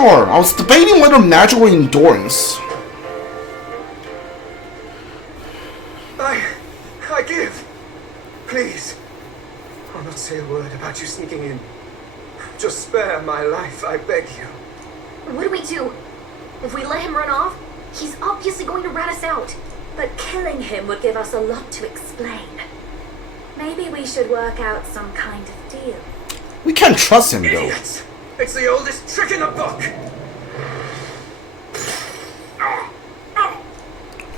sure. I was debating whether magic or endurance. I give. Please. I'll not say a word about you sneaking in. Just spare my life, I beg you. What do we do? If we let him run off, he's obviously going to rat us out. But killing him would give us a lot to explain. Maybe we should work out some kind of deal. We can't trust him, though. Idiots! It's the oldest trick in the book!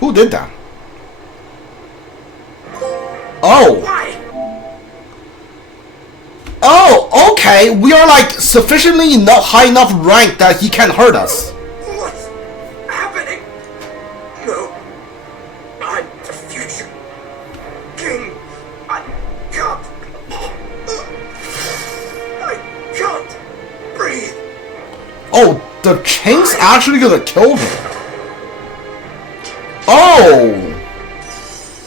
Who did that? Oh! Why? Oh, okay. We are like sufficiently high enough rank that he can't hurt us. What's happening? No. I'm the future king. I can't breathe. Oh, the king's actually gonna kill him. Oh!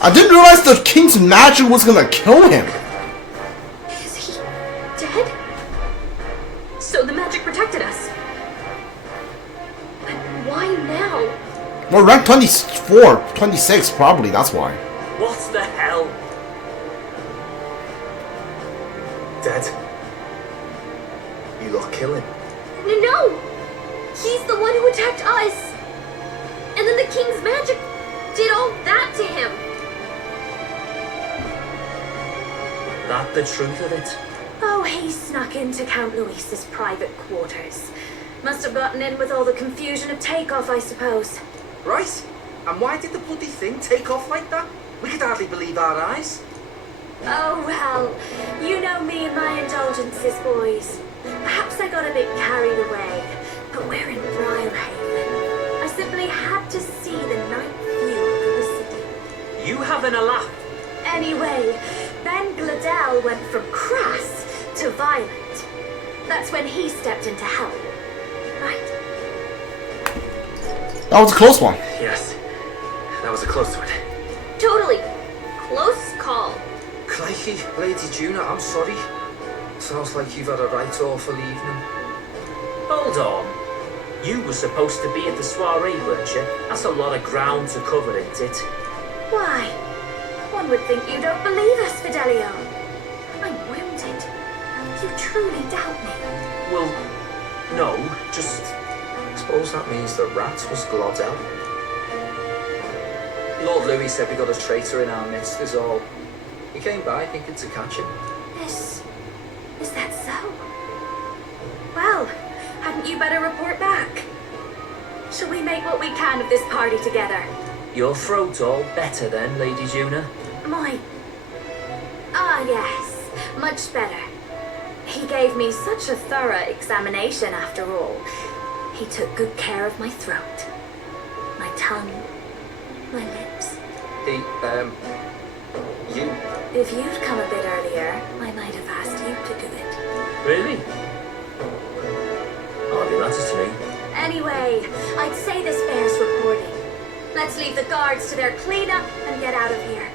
I didn't realize the king's magic was gonna kill him. Is he dead? So the magic protected us. But why now? We're rank 24, 26 probably, that's why. What the hell? Dead. You lot kill him. No! He's the one who attacked us! And then the king's magic did all that to him! That the truth of it? Oh, he snuck into Count Luis's private quarters. Must have gotten in with all the confusion of takeoff, I suppose. Right? And why did the bloody thing take off like that? We could hardly believe our eyes. Oh, well, you know me and my indulgences, boys. Perhaps I got a bit carried away, but we're in Briarhaven. I simply had to see the night view of the city. You having a laugh? Anyway, Ben Gladell went from crass to violent. That's when he stepped into help. Right? That was a close one. Yes. That was a close one. Totally. Close call. Crikey, Lady Juna, I'm sorry. Sounds like you've had a right awful evening. Hold on. You were supposed to be at the soiree, weren't you? That's a lot of ground to cover, isn't it? Why? One would think you don't believe us, Fidelio. I'm wounded. You truly doubt me. Well, no, just... I suppose that means the rat was Glodell. Lord Louis said we got a traitor in our midst is all. We came by thinking to catch him. Is that so? Well, hadn't you better report back? Shall we make what we can of this party together? Your throat all better then, Lady Juna? Yes, much better. He gave me such a thorough examination after all. He took good care of my throat, my tongue, my lips. You... If you'd come a bit earlier, I might have asked you to do it. Really? Hardly matters to me. Anyway, I'd say this bears reporting. Let's leave the guards to their cleanup and get out of here.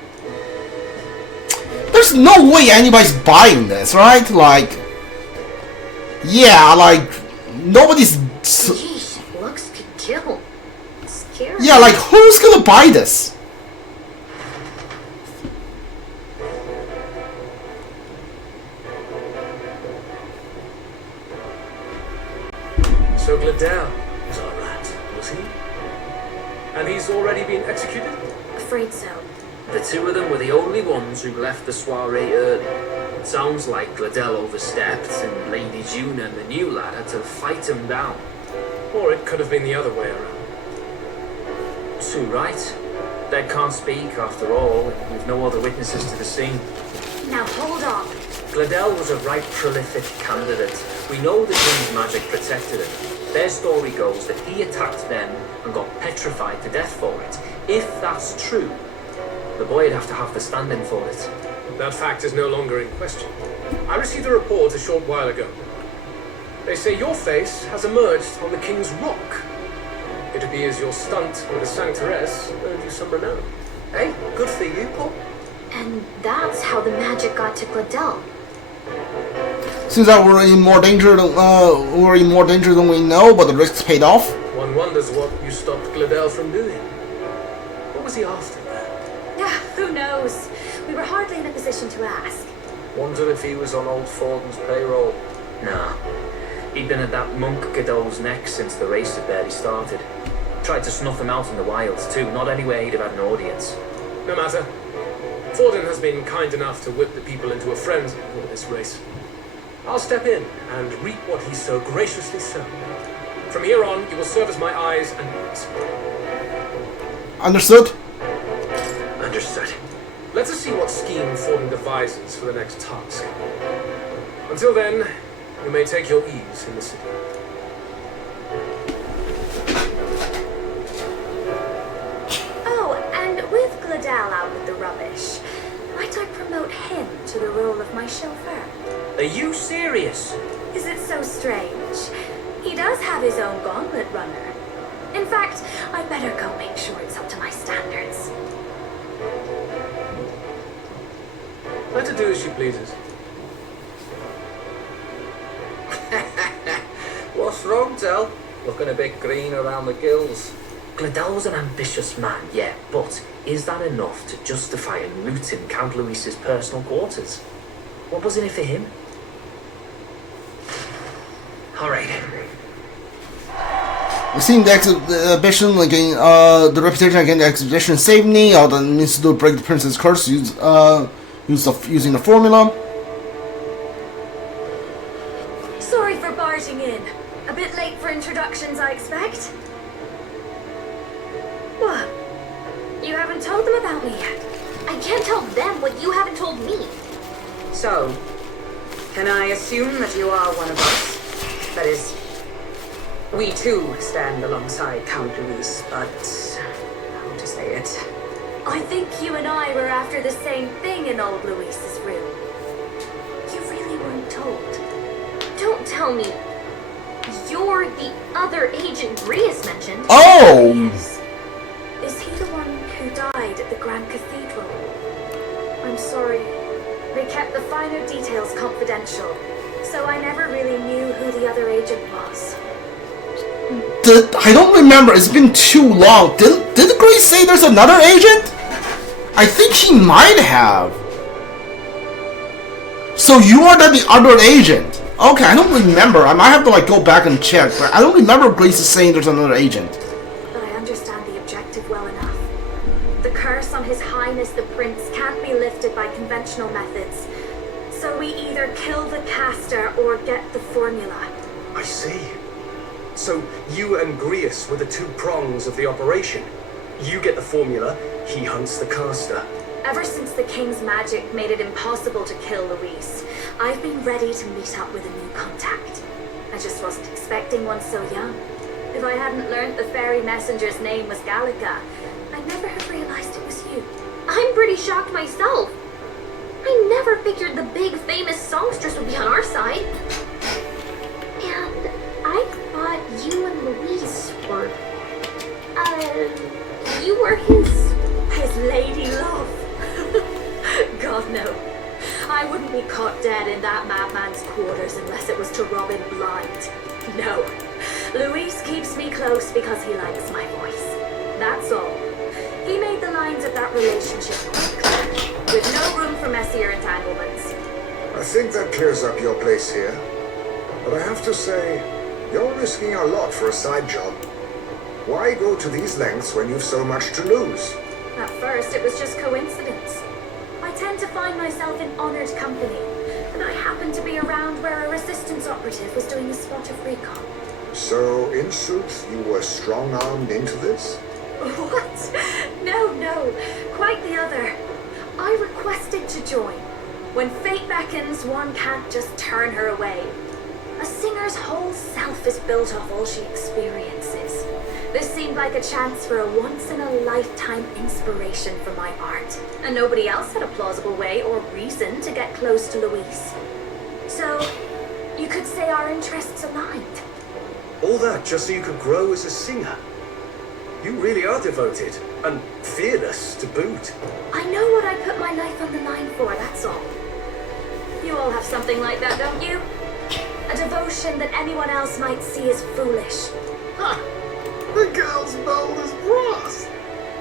There's no way anybody's buying this, right? Like... Yeah, like... Nobody's... Yeesh, looks could kill. Scary. Yeah, like, who's gonna buy this? So Gladell was our rat, was he? And he's already been executed? Afraid so. The two of them were the only ones who left the soiree early. It sounds like Gladell overstepped and Lady Juna and the new lad had to fight him down. Or it could have been the other way around. Too right. Dead can't speak after all, and we've no other witnesses to the scene. Now hold on. Gladell was a right prolific candidate. We know the king's magic protected him. Their story goes that he attacked them and got petrified to death for it. If that's true, the boy'd have to have the stand-in for it. That fact is no longer in question. I received a report a short while ago. They say your face has emerged on the king's rock. It appears your stunt with the Sanctoress earned you some renown. Hey, good for you, Paul. And that's how the magic got to Gladell. Seems that we're in more danger than we know, but the risks paid off. One wonders what you stopped Gladel from doing. What was he after? Yeah, who knows? We were hardly in a position to ask. Wonder if he was on old Forden's payroll. Nah. He'd been at that monk Godot's neck since the race had barely started. Tried to snuff him out in the wilds too, not anywhere he'd have had an audience. No matter. Forden has been kind enough to whip the people into a frenzy over this race. I'll step in and reap what he so graciously sown. From here on, you will serve as my eyes and ears. Understood? Understood. Let us see what scheme Forden devises for the next task. Until then, you may take your ease in the city. Oh, and with Gladel out with the rubbish, might I promote him to the role of my chauffeur? Are you serious? Is it so strange? He does have his own gauntlet runner. In fact, I'd better go make sure it's up to my standards. Let her do as she pleases. What's wrong, Tel? Looking a bit green around the gills. Gladel was an ambitious man, yeah, but is that enough to justify him looting Count Luis's personal quarters? What was in it for him? Alright. We've seen the exhibition again, the reputation against the exhibition saved me. All that needs to do break the prince's curse using the formula. Sorry for barging in. A bit late for introductions, I expect. What? You haven't told them about me yet. I can't tell them what you haven't told me. So, can I assume that you are one of us? That is, we too stand alongside Count Luis, but how to say it? I think you and I were after the same thing in old Luis's room. You really weren't told. Don't tell me you're the other agent Grius mentioned. Oh! Yes. Is he the one who died at the Grand Cathedral? I'm sorry. They kept the finer details confidential, so I never really knew who the other agent was. I don't remember. It's been too long. Did Grace say there's another agent? I think he might have. So you are the other agent. Okay, I don't remember. I might have to go back and check, but I don't remember Grace saying there's another agent. But I understand the objective well enough. The curse on His Highness the Prince can't be lifted by conventional methods. So we either kill the caster or get the formula. I see. So you and Grius were the two prongs of the operation. You get the formula, he hunts the caster. Ever since the King's magic made it impossible to kill Luis, I've been ready to meet up with a new contact. I just wasn't expecting one so young. If I hadn't learned the fairy messenger's name was Gallica, I'd never have realized it was you. I'm pretty shocked myself. I never figured the big famous songstress would be on our side. And I thought you and Luis were... you were His lady love. God, no. I wouldn't be caught dead in that madman's quarters unless it was to rob him blind. No. Luis keeps me close because he likes my voice. That's all. He made the lines of that relationship quite clear, with no room for messier entanglements. I think that clears up your place here. But I have to say, you're risking a lot for a side job. Why go to these lengths when you've so much to lose? At first, it was just coincidence. I tend to find myself in honored company, and I happened to be around where a resistance operative was doing a spot of recon. So, in truth, you were strong-armed into this? What? No, quite the other. I requested to join. When fate beckons, one can't just turn her away. A singer's whole self is built off all she experiences. This seemed like a chance for a once-in-a-lifetime inspiration for my art, and nobody else had a plausible way or reason to get close to Luis. So, you could say our interests aligned. All that just so you could grow as a singer. You really are devoted, and fearless to boot. I know what I put my life on the line for, that's all. You all have something like that, don't you? A devotion that anyone else might see as foolish. Ha! The girl's bold as brass.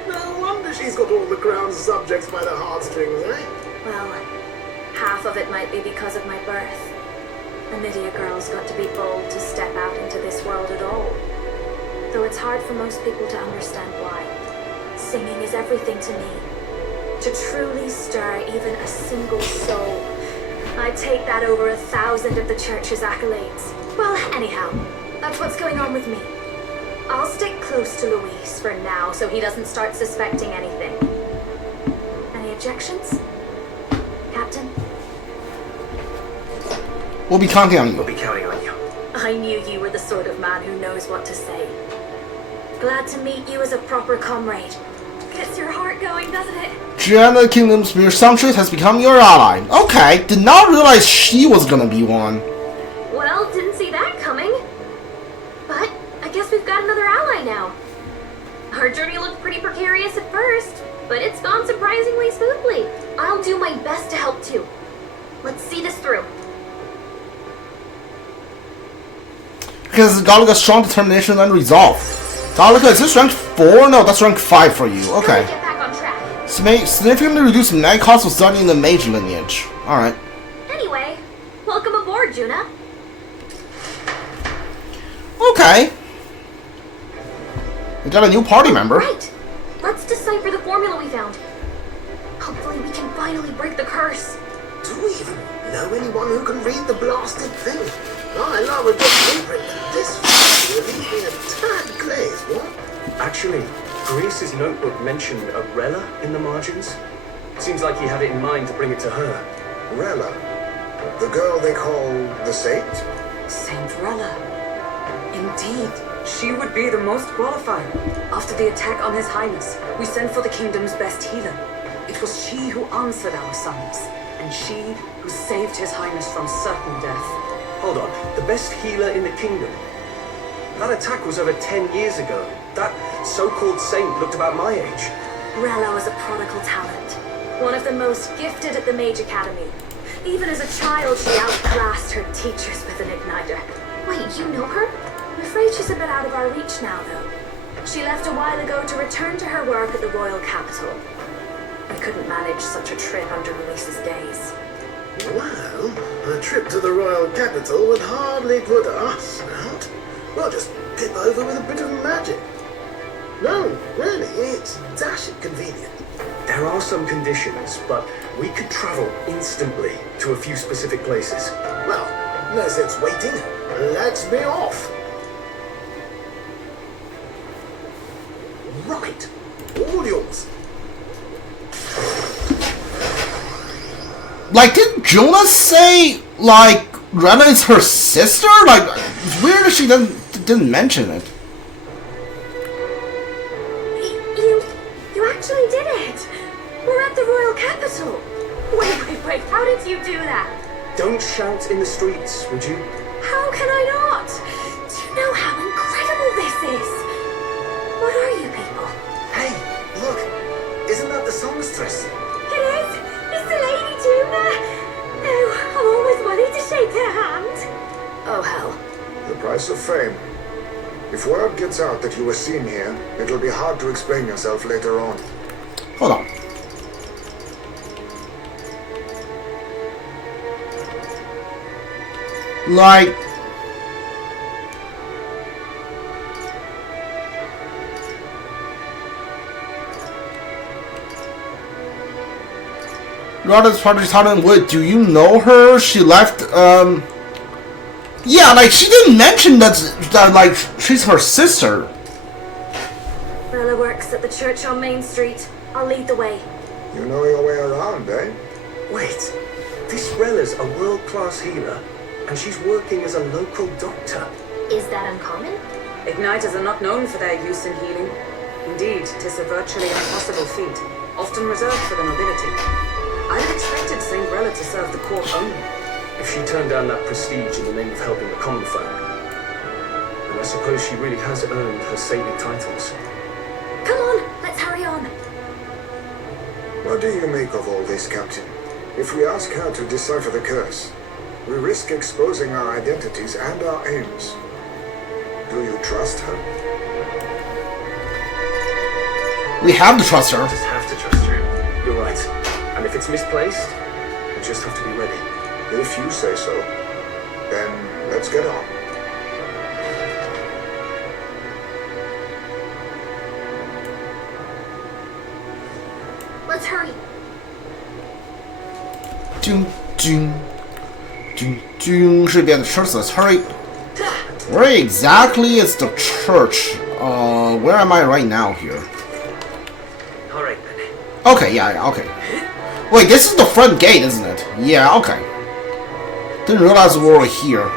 No wonder she's got all the crown's subjects by the heartstrings, eh? Well, half of it might be because of my birth. The Nydia girl's got to be bold to step out into this world at all. Though it's hard for most people to understand why. Singing is everything to me. To truly stir even a single soul. I'd take that over 1,000 of the church's accolades. Well, anyhow, that's what's going on with me. I'll stick close to Luis for now so he doesn't start suspecting anything. Any objections? Captain? We'll be counting on We'll you. be counting on you. I knew you were the sort of man who knows what to say. Glad to meet you as a proper comrade. Gets your heart going, doesn't it? United Kingdom's mere songstress has become your ally. Okay, did not realize she was gonna be one. Well, didn't see that coming. But I guess we've got another ally now. Our journey looked pretty precarious at first, but it's gone surprisingly smoothly. I'll do my best to help too. Let's see this through. Because Galaga's strong determination and resolve. Galaga, is this rank 4? No, that's rank 5 for you. Okay. Get back on track. Significantly reduced magnetic cost of studying the mage lineage. Alright. Anyway, welcome aboard, Juna. Okay. We got a new party member. Right. Let's decipher the formula we found. Hopefully we can finally break the curse. Do we even know anyone who can read the blasted thing? I love a good blueprint, but this will leave me a tad glazed, what? Actually, Grease's notebook mentioned a Rella in the margins. Seems like he had it in mind to bring it to her. Rella, the girl they call the Saint? Saint Rella. Indeed, she would be the most qualified. After the attack on His Highness, we sent for the kingdom's best healer. It was she who answered our summons, and she who saved His Highness from certain death. Hold on, the best healer in the kingdom? That attack was over 10 years ago. That so-called saint looked about my age. Rella was a prodigal talent. One of the most gifted at the Mage Academy. Even as a child, she outclassed her teachers with an igniter. Wait, you know her? I'm afraid she's a bit out of our reach now, though. She left a while ago to return to her work at the royal capital. I couldn't manage such a trip under Luis's gaze. Well, a trip to the royal capital would hardly put us out. We'll just pip over with a bit of magic. No, really, it's dashing convenient. There are some conditions, but we could travel instantly to a few specific places. Well, no sense waiting. Let's be off. Right. All yours. Like, did Jonah say, like, Rella is her sister? Like, it's weird that she didn't mention it. You actually did it! We're at the royal capital! Wait, how did you do that? Don't shout in the streets, would you? How can I not? Do you know how incredible this is? What are you people? Hey, look. Isn't that the songstress? It is! It's the Lady Juna! Oh, I've always wanted to shake her hand. Oh, hell. The price of fame. If word gets out that you were seen here, it'll be hard to explain yourself later on. Hold on. Like... Rada's part of Town Wood, do you know her? She left, yeah, like, she didn't mention that like, she's her sister. Rella works at the church on Main Street. I'll lead the way. You know your way around, eh? Wait, this Rella's a world-class healer, and she's working as a local doctor. Is that uncommon? Igniters are not known for their use in healing. Indeed, 'tis a virtually impossible feat, often reserved for the nobility. I had expected Saint Rella to serve the court only. If she turned down that prestige in the name of helping the common folk, then I suppose she really has earned her saintly titles. Come on, let's hurry on. What do you make of all this, Captain? If we ask her to decipher the curse, We risk exposing our identities and our aims. Do you trust her? We have to trust her. Just have to trust her. You're right. And if it's misplaced, we'll just have to be ready. If you say so, then let's get on. Let's hurry. Ding, ding, ding, ding. Should be at the church. Let's hurry. Where exactly is the church? Where am I right now here? Alright then. Okay, yeah, okay. Wait, this is the front gate, isn't it? Yeah, okay. Didn't realize we were here.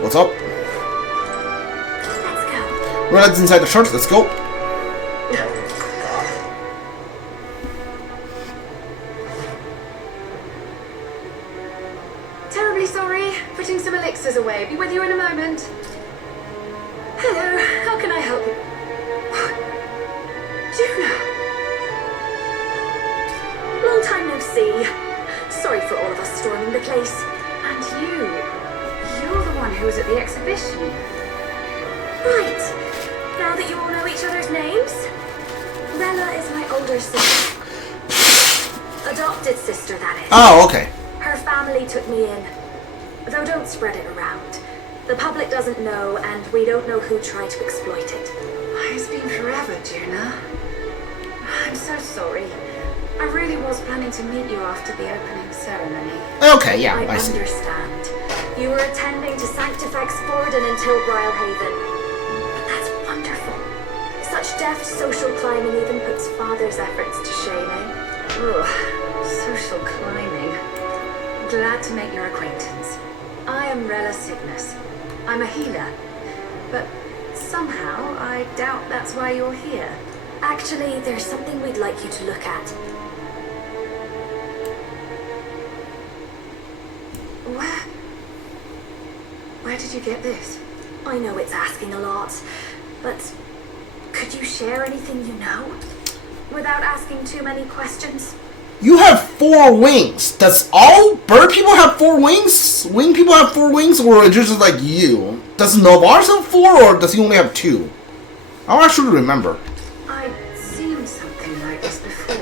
What's up? Let's go. Right inside the church, let's go. Terribly sorry. Putting some elixirs away. Be with you in a moment. Hello. How can I help you? Juno. Long time no see. Sorry for all of us storming the place. And you're the one who was at the exhibition. Right. Now that you all know each other's names, Rella is my older sister. Adopted sister, that is. Oh, okay. Her family took me in. Though don't spread it around. The public doesn't know, and we don't know who tried to exploit it. It's been forever, Juna. I'm so sorry. I really was planning to meet you after the opening ceremony. Okay, yeah, I I see. understand. You were attending to Sanctifex Forden until Brilehaven. But that's wonderful. Such deft social climbing even puts father's efforts to shame, eh? Ugh, social climbing. Glad to make your acquaintance. I am Rella Cygnus. I'm a healer. But somehow, I doubt that's why you're here. Actually, there's something we'd like you to look at. Where did you get this? I know it's asking a lot, but could you share anything you know? Without asking too many questions? You have 4 wings. Does all bird people have 4 wings? Wing people have 4 wings, or is it just like you? Does Novar's have 4, or does he only have 2? I don't actually remember. I've seen something like this before.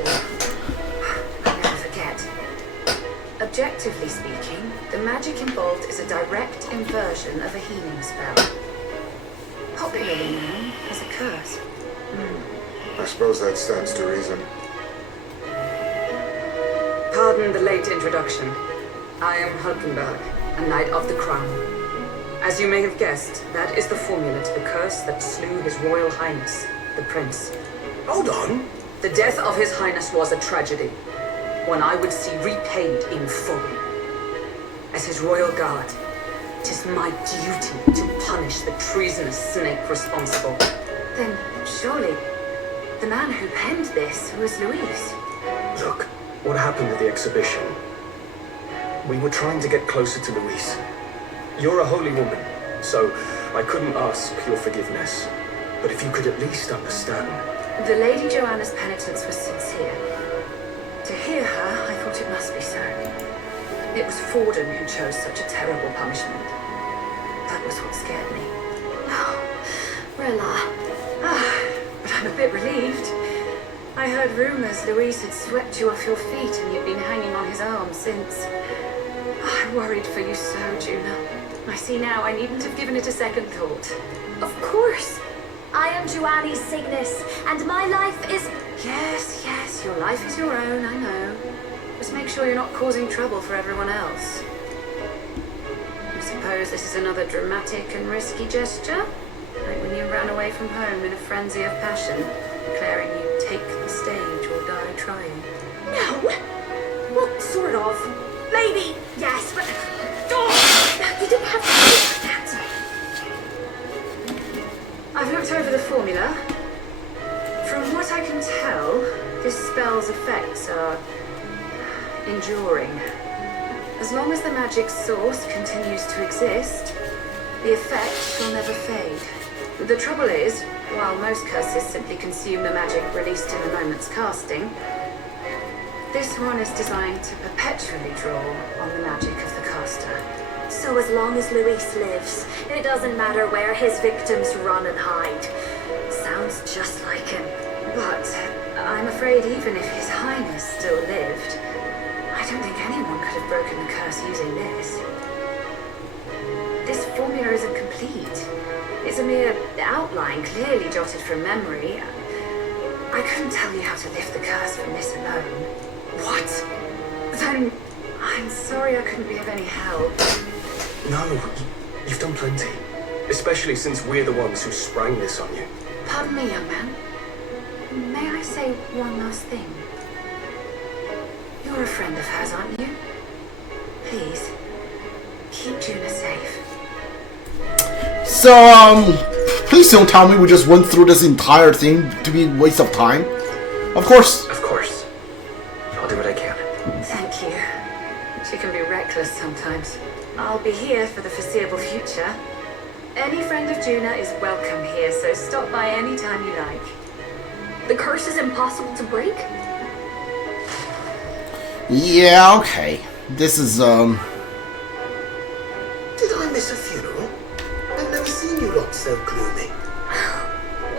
I'll never forget. Objectively speaking, the magic involved is a direct inversion of a healing spell. Popularly known as a curse. I suppose that stands to reason. Pardon the late introduction. I am Hulkenberg, a Knight of the Crown. As you may have guessed, that is the formula to the curse that slew His Royal Highness, the Prince. Hold on. The death of His Highness was a tragedy, one I would see repaid in full. As His Royal Guard, it is my duty to punish the treasonous snake responsible. Then, surely, the man who penned this was Louise. Look, what happened at the exhibition? We were trying to get closer to Louise. You're a holy woman, so I couldn't ask your forgiveness. But if you could at least understand. The Lady Joanna's penitence was sincere. To hear her, I thought it must be so. It was Forden who chose such a terrible punishment. That was what scared me. Oh, Rella. But I'm a bit relieved. I heard rumors Louise had swept you off your feet and you'd been hanging on his arm since. I worried for you so, Juna. I see now I needn't have given it a second thought. Of course. I am Joanni Cygnus, and my life is... Yes, your life is your own, I know. Just make sure you're not causing trouble for everyone else. I suppose this is another dramatic and risky gesture? Like when you ran away from home in a frenzy of passion, declaring you'd take the stage or die trying. No. Well, sort of. Maybe, yes, but... Oh, you don't have to do that. I've looked over the formula. From what I can tell, this spell's effects are enduring. As long as the magic source continues to exist, the effect will never fade. The trouble is, while most curses simply consume the magic released in a moment's casting, This one is designed to perpetually draw on the magic of the caster. So as long as Luis lives, it doesn't matter where his victims run and hide. Sounds just like him. But I'm afraid even if His Highness still lived, I don't think anyone could have broken the curse using this. This formula isn't complete. It's a mere outline, clearly jotted from memory. I couldn't tell you how to lift the curse from this alone. What? Then I'm sorry I couldn't be of any help. No, you've done plenty. Especially since we're the ones who sprang this on you. Pardon me, young man. May I say one last thing? You're a friend of hers, aren't you? Please, keep Juna safe. So, please don't tell me we just went through this entire thing to be a waste of time. Of course. Of course. I'll do what I can. Thank you. She can be reckless sometimes. I'll be here for the foreseeable future. Any friend of Juna is welcome here, so stop by any time you like. The curse is impossible to break? Yeah, okay. This is, Did I miss a funeral? I've never seen you look so gloomy.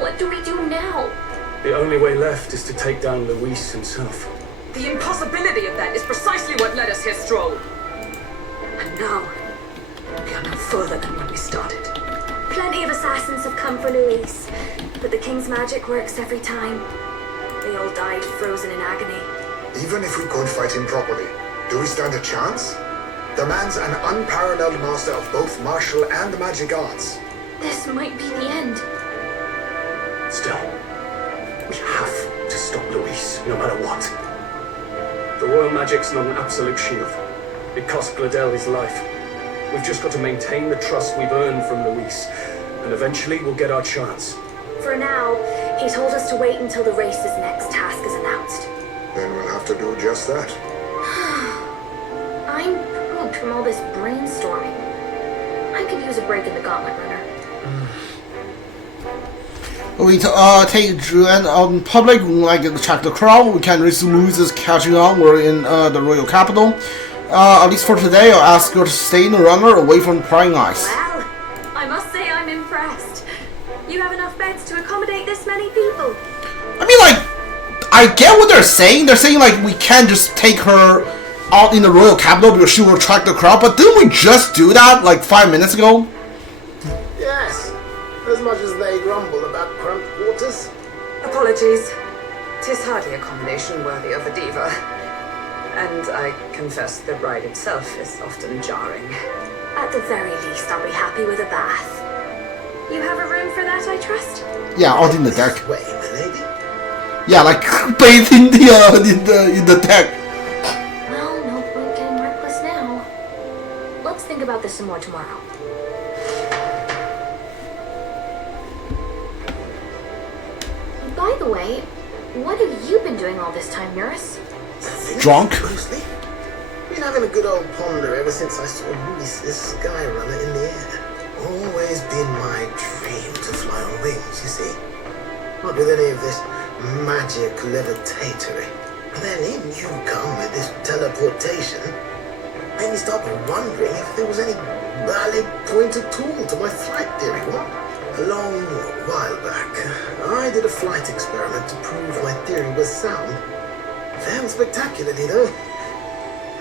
What do we do now? The only way left is to take down Luis himself. The impossibility of that is precisely what led us here, Stroll. And now, we are no further than when we started. Plenty of assassins have come for Luis, but the king's magic works every time. They all died frozen in agony. Even if we could fight him properly, do we stand a chance? The man's an unparalleled master of both martial and magic arts. This might be the end. Still, we have to stop Luis, no matter what. The royal magic's not an absolute shield. It cost Gladel his life. We've just got to maintain the trust we've earned from Luis, and eventually we'll get our chance. For now, he told us to wait until the race's next task is announced. Then we'll have to do just that. I'm pooped from all this brainstorming. I could use a break in the gauntlet runner. we take Juan out in public, like check the crowd. We can't risk Luis catching on. We're in the royal capital. At least for today, I'll ask her to stay in the runner away from prying eyes. Well, I must say I'm impressed. You have enough beds to accommodate this many people. I mean, like, I get what they're saying. They're saying, like, we can't just take her out in the royal capital because she will attract the crowd. But didn't we just do that, like, 5 minutes ago? Yes, as much as they grumble about cramped quarters. Apologies. 'Tis hardly a combination worthy of a diva. And I confess the ride itself is often jarring. At the very least, I'll be happy with a bath. You have a room for that, I trust? Yeah, out in the deck. This way, milady. Yeah, like bathe in the deck. Well, no point getting reckless now. Let's think about this some more tomorrow. By the way, what have you been doing all this time, Nurse? Drunk? Mostly. Been having a good old ponder ever since I saw Luis's sky runner in the air. Always been my dream to fly on wings, you see. Not with any of this magic levitatory. But then in you come with this teleportation. Made me start wondering if there was any valid point at all to my flight theory, what? A long while back, I did a flight experiment to prove my theory was sound. Fairly spectacularly, though.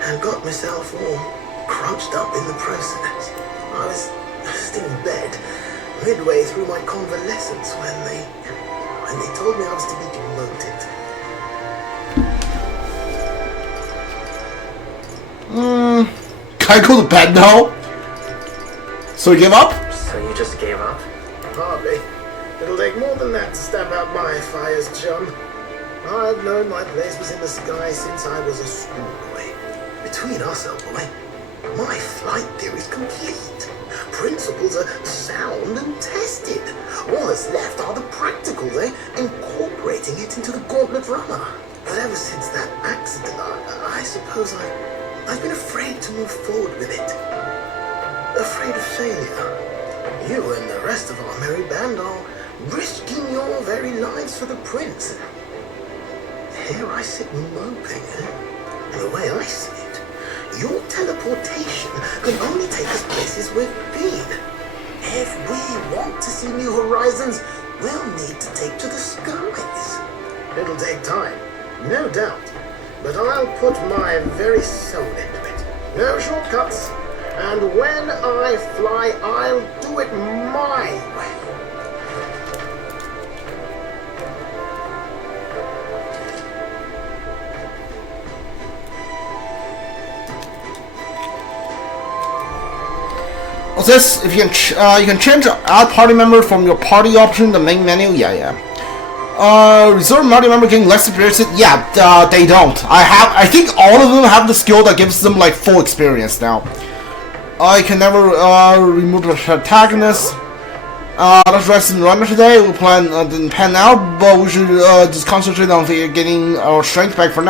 And got myself all crunched up in the process. I was still in bed, midway through my convalescence when they told me I was to be demoted. Can I go to bed now? So you give up? So you just gave up? Hardly. It'll take more than that to stamp out my fires, chum. I've known my place was in the sky since I was a schoolboy. Between us, old boy, my flight theory's complete. Principles are sound and tested. All that's left are the practicals, incorporating it into the gauntlet runner. But ever since that accident, I suppose I've been afraid to move forward with it. Afraid of failure. You and the rest of our merry band are risking your very lives for the prince. here I sit moping, eh? And the way I see it, your teleportation can only take us places we've been. If we want to see new horizons, we'll need to take to the skies. It'll take time, no doubt. But I'll put my very soul into it. No shortcuts. And when I fly, I'll do it my way. What's this? If you can change add party member from your party option in the main menu. Yeah. Reserve party member getting less experience. Yeah, they don't. I think all of them have the skill that gives them like full experience now. I can never remove the protagonist. Let's rest and run today. We'll plan didn't pan out, but we should just concentrate on getting our strength back for now.